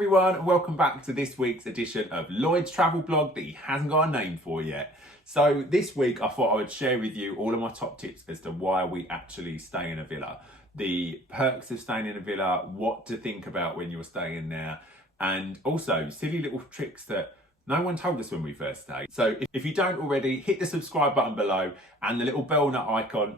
everyone, and welcome back to this week's edition of Lloyd's travel blog that he hasn't got a name for yet. So this week I thought I would share with you all of my top tips as to why we actually stay in a villa, the perks of staying in a villa, what to think about when you're staying in there, and also silly little tricks that no one told us when we first stayed. So if you don't already, hit the subscribe button below and the little bell icon.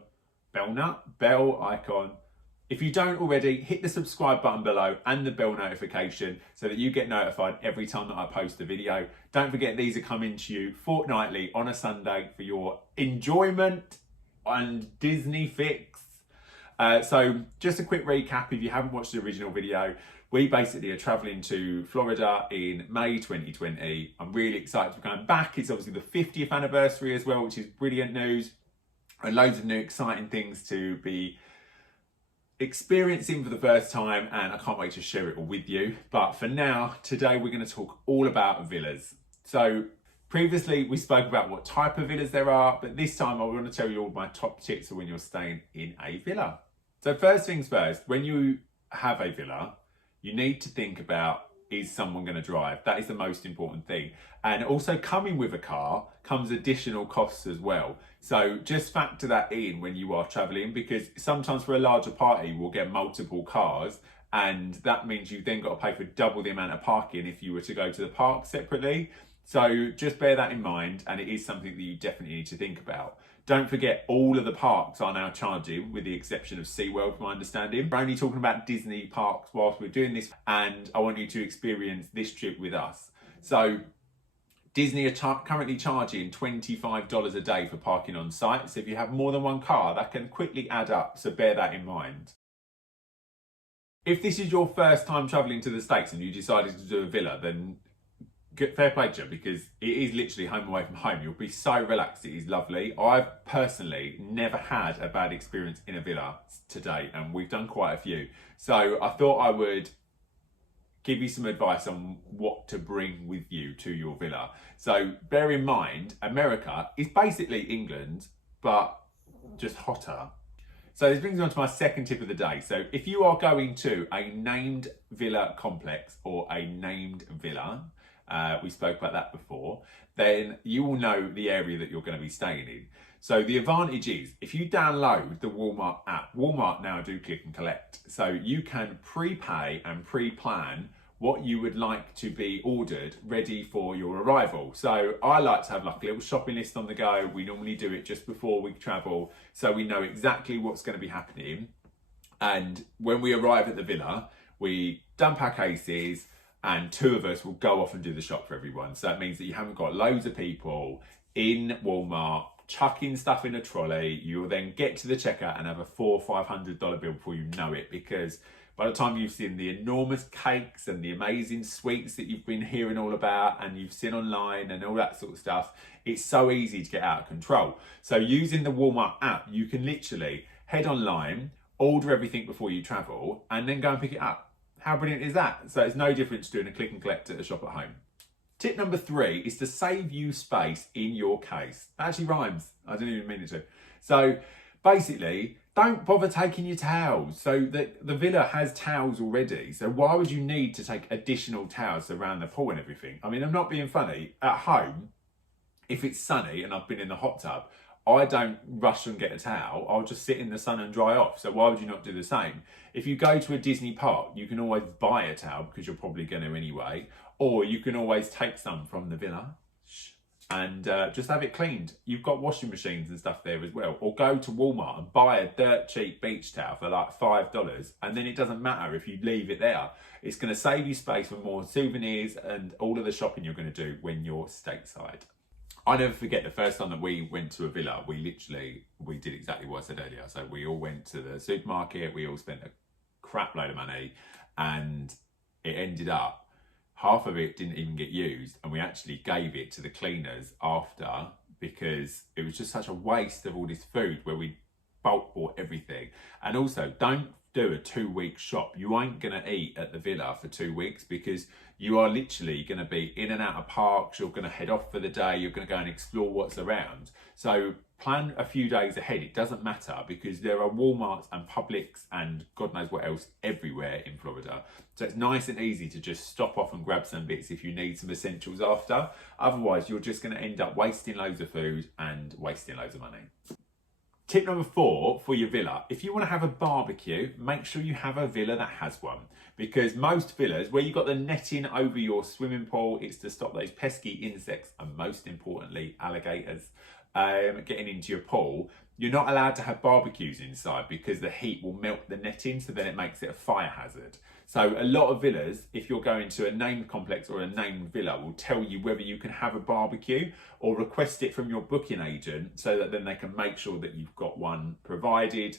If you don't already, hit the subscribe button below and the bell notification so that you get notified every time that I post a video. Don't forget, these are coming to you fortnightly on a Sunday for your enjoyment and Disney fix. So just a quick recap, if you haven't watched the original video, we basically are traveling to Florida in May 2020. I'm really excited to be going back. It's obviously the 50th anniversary as well, which is brilliant news, and loads of new exciting things to be experiencing for the first time, and I can't wait to share it all with you. But for now, today we're going to talk all about villas. So previously we spoke about what type of villas there are, but this time I want to tell you all my top tips for when you're staying in a villa. So first things first, when you have a villa, you need to think about, is someone going to drive? That is the most important thing. And also, coming with a car comes additional costs as well. So just factor that in when you are traveling, because sometimes for a larger party, we'll get multiple cars, and that means you then got to pay for double the amount of parking if you were to go to the park separately. So just bear that in mind, and it is something that you definitely need to think about. Don't forget, all of the parks are now charging, with the exception of SeaWorld, from my understanding. We're only talking about Disney parks whilst we're doing this, and I want you to experience this trip with us. So Disney are currently charging $25 a day for parking on site. So if you have more than one car, that can quickly add up, so bear that in mind. If this is your first time traveling to the States and you decided to do a villa, then fair play to you, because it is literally home away from home. You'll be so relaxed. It is lovely. I've personally never had a bad experience in a villa to date, and we've done quite a few. So I thought I would give you some advice on what to bring with you to your villa. So bear in mind, America is basically England, but just hotter. So this brings me on to my second tip of the day. So if you are going to a named villa complex or a named villa, we spoke about that before, then you will know the area that you're going to be staying in. So the advantage is, if you download the Walmart app, Walmart now do click and collect. So you can prepay and pre-plan what you would like to be ordered ready for your arrival. So I like to have like a little shopping list on the go. We normally do it just before we travel, so we know exactly what's going to be happening. And when we arrive at the villa, we dump our cases, and two of us will go off and do the shop for everyone. So that means that you haven't got loads of people in Walmart chucking stuff in a trolley. You'll then get to the checkout and have a $400 or $500 bill before you know it, because by the time you've seen the enormous cakes and the amazing sweets that you've been hearing all about and you've seen online and all that sort of stuff, it's so easy to get out of control. So using the Walmart app, you can literally head online, order everything before you travel, and then go and pick it up. How brilliant is that? So it's no different to doing a click and collect at a shop at home. Tip number 3 is to save you space in your case. That actually rhymes. I didn't even mean it to. So basically, don't bother taking your towels. So the villa has towels already. So why would you need to take additional towels around the pool and everything? I mean, I'm not being funny. At home, if it's sunny and I've been in the hot tub, I don't rush and get a towel. I'll just sit in the sun and dry off. So why would you not do the same? If you go to a Disney park, you can always buy a towel, because you're probably going to anyway. Or you can always take some from the villa and just have it cleaned. You've got washing machines and stuff there as well. Or go to Walmart and buy a dirt cheap beach towel for like $5. And then it doesn't matter if you leave it there. It's going to save you space for more souvenirs and all of the shopping you're going to do when you're stateside. I never forget the first time that we went to a villa, we did exactly what I said earlier. So we all went to the supermarket, we all spent a crap load of money, and it ended up, half of it didn't even get used, and we actually gave it to the cleaners after, because it was just such a waste of all this food where we bulk bought everything. And also, don't do a 2-week shop. You ain't gonna eat at the villa for 2 weeks, because you are literally gonna be in and out of parks. You're gonna head off for the day. You're gonna go and explore what's around. So plan a few days ahead. It doesn't matter because there are Walmarts and Publix and God knows what else everywhere in Florida. So it's nice and easy to just stop off and grab some bits if you need some essentials after. Otherwise, you're just going to end up wasting loads of food and wasting loads of money. Tip number 4 for your villa. If you want to have a barbecue, make sure you have a villa that has one. Because most villas, where you've got the netting over your swimming pool, it's to stop those pesky insects and most importantly, alligators getting into your pool. You're not allowed to have barbecues inside because the heat will melt the netting, so then it makes it a fire hazard. So a lot of villas, if you're going to a named complex or a named villa, will tell you whether you can have a barbecue or request it from your booking agent so that then they can make sure that you've got one provided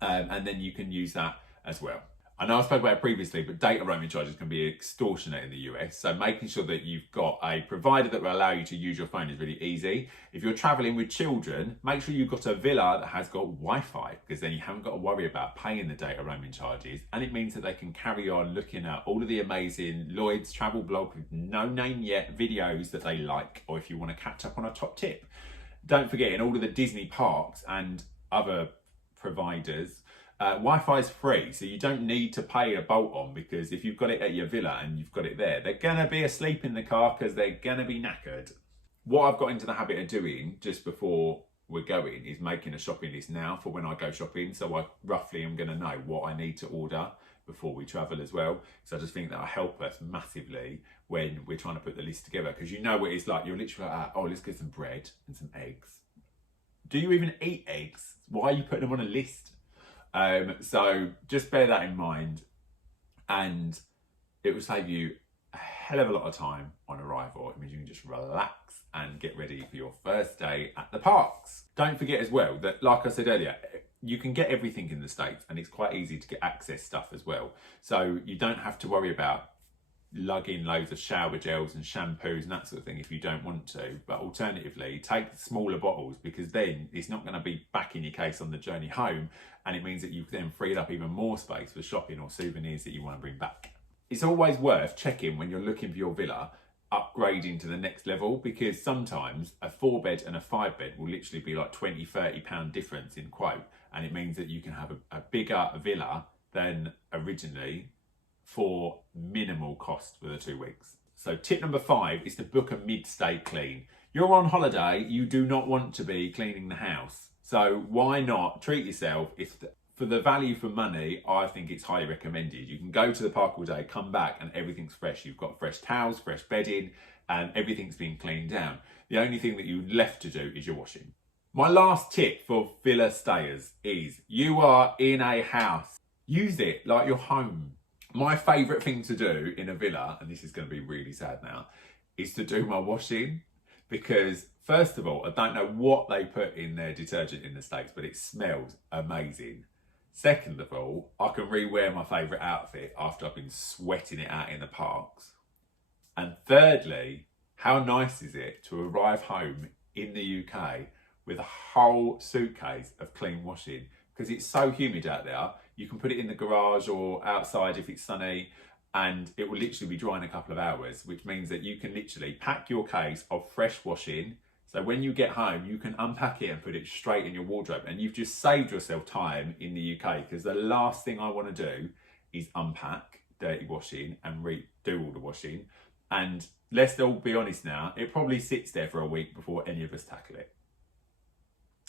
and then you can use that as well. I know I spoke about it previously, but data roaming charges can be extortionate in the US. So making sure that you've got a provider that will allow you to use your phone is really easy. If you're traveling with children, make sure you've got a villa that has got Wi-Fi, because then you haven't got to worry about paying the data roaming charges. And it means that they can carry on looking at all of the amazing Lloyd's travel blog with no name yet videos that they like, or if you want to catch up on a top tip. Don't forget, in all of the Disney parks and other providers, Wi-Fi is free, so you don't need to pay a bolt on, because if you've got it at your villa and you've got it there, they're going to be asleep in the car because they're going to be knackered. What I've got into the habit of doing just before we're going is making a shopping list now for when I go shopping, so I roughly am going to know what I need to order before we travel as well. So I just think that'll help us massively when we're trying to put the list together, because you know what it's like. You're literally like, oh, let's get some bread and some eggs. Do you even eat eggs? Why are you putting them on a list? So just bear that in mind, and it will save you a hell of a lot of time on arrival. It means you can just relax and get ready for your first day at the parks. Don't forget as well that, like I said earlier, you can get everything in the States and it's quite easy to get access stuff as well. So you don't have to worry about lugging loads of shower gels and shampoos and that sort of thing if you don't want to. But alternatively, take smaller bottles, because then it's not going to be back in your case on the journey home, and it means that you've then freed up even more space for shopping or souvenirs that you want to bring back. It's always worth checking when you're looking for your villa, upgrading to the next level, because sometimes a 4-bed and a 5-bed will literally be like £20-30 difference in quote, and it means that you can have a bigger villa than originally for minimal cost for the 2 weeks. So tip number 5 is to book a mid-stay clean. You're on holiday, you do not want to be cleaning the house. So why not treat yourself? For the value for money, I think it's highly recommended. You can go to the park all day, come back and everything's fresh. You've got fresh towels, fresh bedding, and everything's been cleaned down. The only thing that you're left to do is your washing. My last tip for villa stayers is, you are in a house. Use it like your home. My favourite thing to do in a villa, and this is going to be really sad now, is to do my washing, because first of all, I don't know what they put in their detergent in the States, but it smells amazing. Second of all, I can re-wear my favourite outfit after I've been sweating it out in the parks. And thirdly, how nice is it to arrive home in the UK with a whole suitcase of clean washing? Because it's so humid out there, you can put it in the garage or outside if it's sunny, and it will literally be dry in a couple of hours, which means that you can literally pack your case of fresh washing. So when you get home, you can unpack it and put it straight in your wardrobe, and you've just saved yourself time in the UK, because the last thing I want to do is unpack dirty washing and redo all the washing. And let's all be honest now, it probably sits there for a week before any of us tackle it.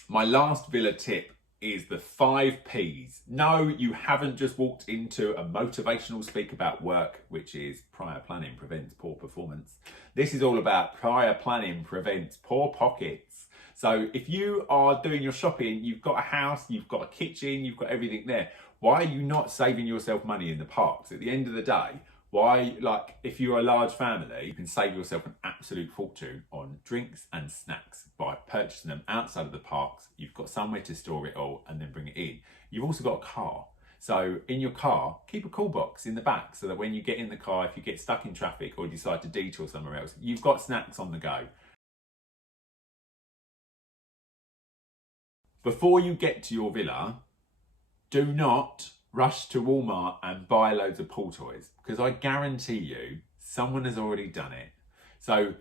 My last villa tip is the 5 Ps. No, you haven't just walked into a motivational speak about work, which is prior planning prevents poor performance. This is all about prior planning prevents poor pockets. So if you are doing your shopping, you've got a house, you've got a kitchen, you've got everything there. Why are you not saving yourself money in the parks? At the end of the day, why, like, if you're a large family, you can save yourself an absolute fortune on drinks and snacks by purchasing them outside of the parks. You've got somewhere to store it all and then bring it in. You've also got a car. So in your car, keep a cool box in the back so that when you get in the car, if you get stuck in traffic or decide to detour somewhere else, you've got snacks on the go. Before you get to your villa, do not rush to Walmart and buy loads of pool toys, because I guarantee you someone has already done it. So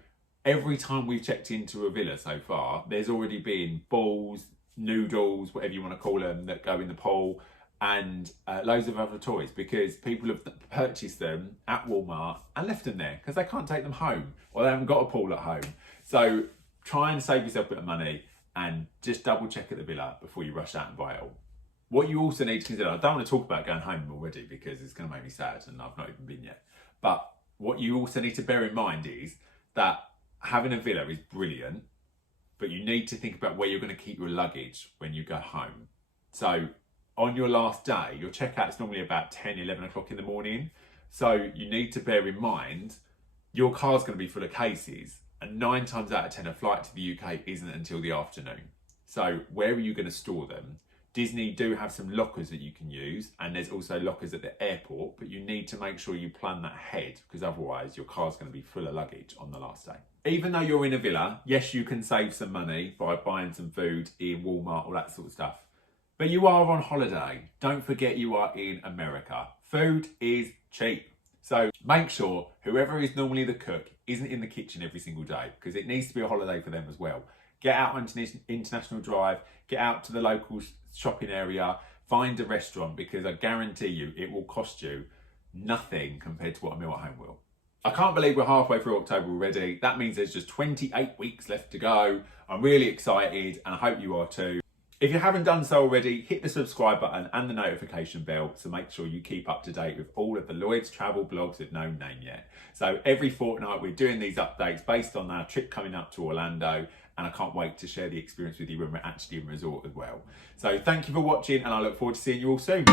every time we've checked into a villa so far, there's already been balls, noodles, whatever you want to call them, that go in the pool, and loads of other toys, because people have purchased them at Walmart and left them there because they can't take them home, or they haven't got a pool at home. So try and save yourself a bit of money and just double check at the villa before you rush out and buy it all. What you also need to consider, I don't want to talk about going home already because it's going to make me sad and I've not even been yet, but what you also need to bear in mind is that having a villa is brilliant, but you need to think about where you're going to keep your luggage when you go home. So on your last day, your checkout is normally about 10, 11 o'clock in the morning. So you need to bear in mind, your car's going to be full of cases, and 9 times out of 10, a flight to the UK isn't until the afternoon. So where are you going to store them? Disney do have some lockers that you can use, and there's also lockers at the airport, but you need to make sure you plan that ahead, because otherwise your car's going to be full of luggage on the last day. Even though you're in a villa, yes, you can save some money by buying some food in Walmart, all that sort of stuff. But you are on holiday. Don't forget you are in America. Food is cheap. So make sure whoever is normally the cook isn't in the kitchen every single day, because it needs to be a holiday for them as well. Get out on International Drive, get out to the local shopping area, find a restaurant, because I guarantee you it will cost you nothing compared to what a meal at home will. I can't believe we're halfway through October already. That means there's just 28 weeks left to go. I'm really excited and I hope you are too. If you haven't done so already, hit the subscribe button and the notification bell to make sure you keep up to date with all of the Lloyd's travel blogs with no name yet. So every fortnight we're doing these updates based on our trip coming up to Orlando, and I can't wait to share the experience with you when we're actually in resort as well. So thank you for watching, and I look forward to seeing you all soon.